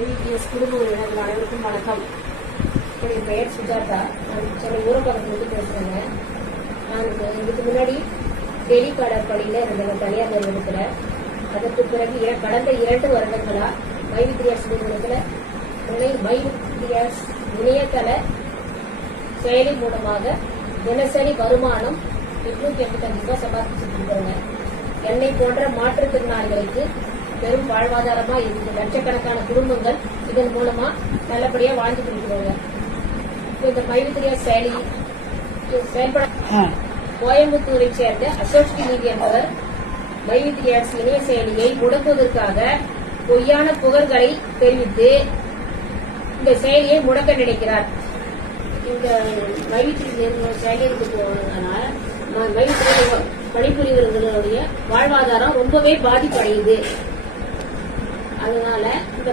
ஐவிபிஎஸ் குடும்ப உறவினர்கள் அனைவருக்கும் வணக்கம். என்னுடைய பெயர் சுஜாதா. நான் சென்னை ஊரப்பாக்கத்திலிருந்து பேசுறேங்க. நான் இதுக்கு முன்னாடி டெலிகாடர் பணியில இருந்தேன் தனியார் நிறுவனத்துல. அதற்கு பிறகு கடந்த 2 வருடங்களா மைவித்ரியாஸ் நிறுவனத்துல மைவித்ரியாஸ் இணையதள செயலி மூலமாக தினசரி வருமானம் 885 ரூபாய் சம்பாதிச்சுட்டு இருக்கிறேங்க. என்னை போன்ற மாற்றுத்திறனாளிகளுக்கு பெரும் வாழ்வாதாரமா இருக்கு. லட்சக்கணக்கான குடும்பங்கள் இதன் மூலமா நல்லபடியா வாழ்ந்துட்டு இருக்கிறாங்க. இந்த மைவித்ரியாஸ் செயலி செயல்பட கோயம்புத்தூரை சேர்ந்த அசோக் நீதி என்பவர் மைவித்ரியாஸ் இணைய செயலியை முடக்குவதற்காக பொய்யான புகார்களை தெரிவித்து இந்த செயலியை முடக்க நினைக்கிறார். இந்த மைவித்ரியாஸ் செயலிக்கு போனதுனால மைவித்ரியாஸ் பணிபுரிவர்களுடைய வாழ்வாதாரம் ரொம்பவே பாதிப்படையுது. அதனால இந்த